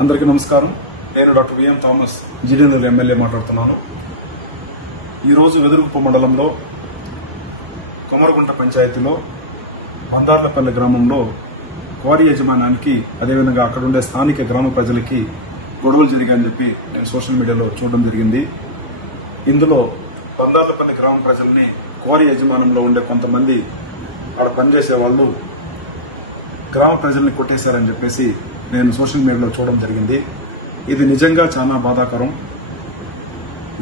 అందరికీ నమస్కారం. నేను డాక్టర్ విఎం థామస్ జిడినూరు ఎమ్మెల్యే మాట్లాడుతున్నాను. ఈరోజు వెదురుగుప్ప మండలంలో కొమరగుంట పంచాయతీలో బందార్లపల్లి గ్రామంలో క్వారీ యజమానానికి అదేవిధంగా అక్కడుండే స్థానిక గ్రామ ప్రజలకి గొడవలు జరిగాయని చెప్పి నేను సోషల్ మీడియాలో చూడడం జరిగింది. ఇందులో బందార్లపల్లి గ్రామ ప్రజల్ని క్వారీ యజమానంలో ఉండే కొంతమంది అక్కడ పనిచేసే వాళ్ళు గ్రామ ప్రజల్ని కొట్టేశారని చెప్పేసి నేను సోషల్ మీడియాలో చూడడం జరిగింది. ఇది నిజంగా చాలా బాధాకరం.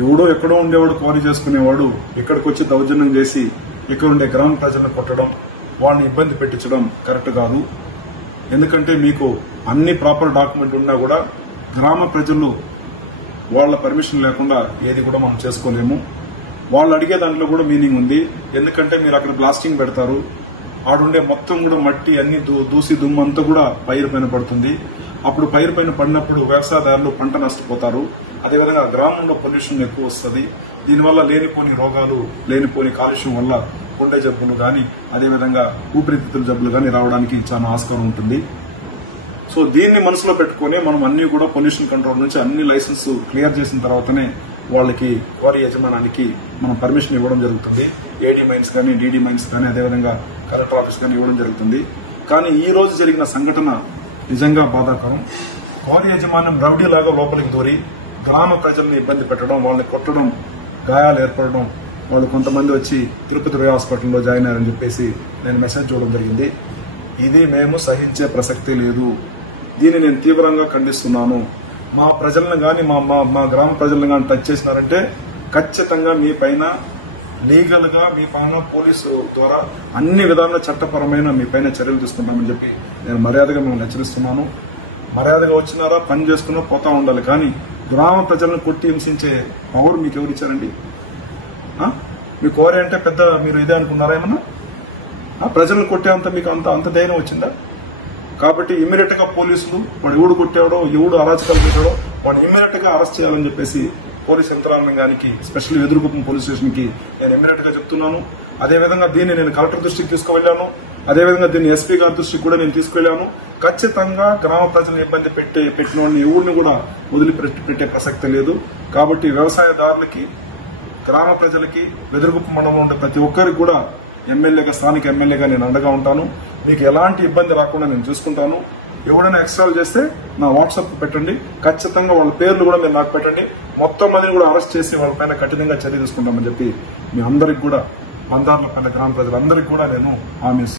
ఎవడో ఎక్కడో ఉండేవాడు క్వారీ చేసుకునేవాడు ఇక్కడికి వచ్చి దౌర్జన్యం చేసి ఇక్కడ ఉండే గ్రామ ప్రజలను కొట్టడం, వాళ్ళని ఇబ్బంది పెట్టించడం కరెక్ట్ కాదు. ఎందుకంటే మీకు అన్ని ప్రాపర్ డాక్యుమెంట్ ఉన్నా కూడా గ్రామ ప్రజలు వాళ్ళ పర్మిషన్ లేకుండా ఏది కూడా మనం చేసుకోలేము. వాళ్ళు అడిగే దాంట్లో కూడా మీనింగ్ ఉంది. ఎందుకంటే మీరు అక్కడ బ్లాస్టింగ్ పెడతారు, ఆడుండే మొత్తం కూడా మట్టి అన్ని దూసి దుమ్ము అంతా కూడా పైరు పైన పడుతుంది. అప్పుడు పైరు పైన పడినప్పుడు వ్యవసాయదారులు పంట నష్టపోతారు. అదేవిధంగా గ్రామంలో పొల్యూషన్ ఎక్కువ వస్తుంది. దీనివల్ల లేనిపోని రోగాలు, లేనిపోని కాలుష్యం వల్ల గుండె జబ్బులు కానీ అదేవిధంగా ఊపిరితిత్తుల జబ్బులు కానీ రావడానికి చాలా ఆస్కారం ఉంటుంది. సో దీన్ని మనసులో పెట్టుకుని మనం అన్ని కూడా పొల్యూషన్ కంట్రోల్ నుంచి అన్ని లైసెన్స్ క్లియర్ చేసిన తర్వాతనే వాళ్ళకి క్వారీ యజమానానికి మనం పర్మిషన్ ఇవ్వడం జరుగుతుంది. ఏడీ మైన్స్ కానీ డీడీ మైన్స్ కానీ అదేవిధంగా కలెక్టర్ ఆఫీస్ కానీ ఇవ్వడం జరుగుతుంది. కానీ ఈ రోజు జరిగిన సంఘటన నిజంగా బాధాకరం. క్వారీ యజమానం రౌడీలాగా లోపలికి దూరి గ్రామ ప్రజల్ని ఇబ్బంది పెట్టడం, వాళ్ళని కొట్టడం, గాయాలు ఏర్పడడం, వాళ్ళు కొంతమంది వచ్చి తిరుపతి రొయ్య హాస్పిటల్లో జాయిన్ అయ్యారని చెప్పేసి నేను మెసేజ్ చూడడం జరిగింది. ఇది మేము సహించే ప్రసక్తి లేదు. దీన్ని నేను తీవ్రంగా ఖండిస్తున్నాను. మా ప్రజలను కానీ మా గ్రామ ప్రజలను కానీ టచ్ చేసినారంటే ఖచ్చితంగా మీ పైన లీగల్ గా మీ పైన పోలీసు ద్వారా అన్ని విధాల చట్టపరమైన మీ పైన చర్యలు తీసుకుంటామని చెప్పి నేను మర్యాదగా మిమ్మల్ని హెచ్చరిస్తున్నాను. మర్యాదగా వచ్చినారా పని చేసుకున్నా పోతా ఉండాలి. కానీ గ్రామ ప్రజలను కొట్టి హింసించే పవర్ మీకు ఎవరు ఇచ్చారండి? మీ కోరే అంటే పెద్ద మీరు ఇదే అనుకున్నారా? ఏమన్నా ప్రజలను కొట్టే అంత మీకు అంత ధైర్యం వచ్చిందా? కాబట్టి ఇమ్మీడియట్ గా పోలీసులు వాడు ఎవడు కొట్టాడో, ఎవడు అరాచకాలు పెట్టాడో వాడిని ఇమ్మీడియట్ గా అరెస్ట్ చేయాలని చెప్పేసి పోలీస్ యంత్రాంగానికి, స్పెషల్ వెదురుగుప్పం పోలీస్ స్టేషన్ కి నేను ఇమ్మీడియట్ గా చెప్తున్నాను. అదేవిధంగా దీన్ని నేను కలెక్టర్ దృష్టికి తీసుకువెళ్లాను. అదేవిధంగా దీన్ని ఎస్పీ గారి దృష్టికి కూడా నేను తీసుకువెళ్లాను. ఖచ్చితంగా గ్రామ ప్రజలను ఇబ్బంది పెట్టిన వాడిని ఎవరిని కూడా వదిలిపెట్టే ప్రసక్తి లేదు. కాబట్టి వ్యవసాయదారులకి, గ్రామ ప్రజలకి, వెదురుగుప్పం మండలంలో ఉండే ప్రతి ఒక్కరికి కూడా ఎమ్మెల్యేగా, స్థానిక ఎమ్మెల్యేగా నేను అండగా ఉంటాను. మీకు ఎలాంటి ఇబ్బంది రాకుండా నేను చూసుకుంటాను. ఎవడైనా ఎక్స్ట్రాలు చేస్తే నా వాట్సాప్ పెట్టండి. ఖచ్చితంగా వాళ్ళ పేర్లు కూడా మీరు నాకు పెట్టండి. మొత్తం మందిని కూడా అరెస్ట్ చేసి వాళ్ళ పైన కఠినంగా చర్య తీసుకుంటామని చెప్పి మీ అందరికి కూడా, బందార్లపల్లి గ్రామ ప్రజలందరికీ కూడా నేను హామీ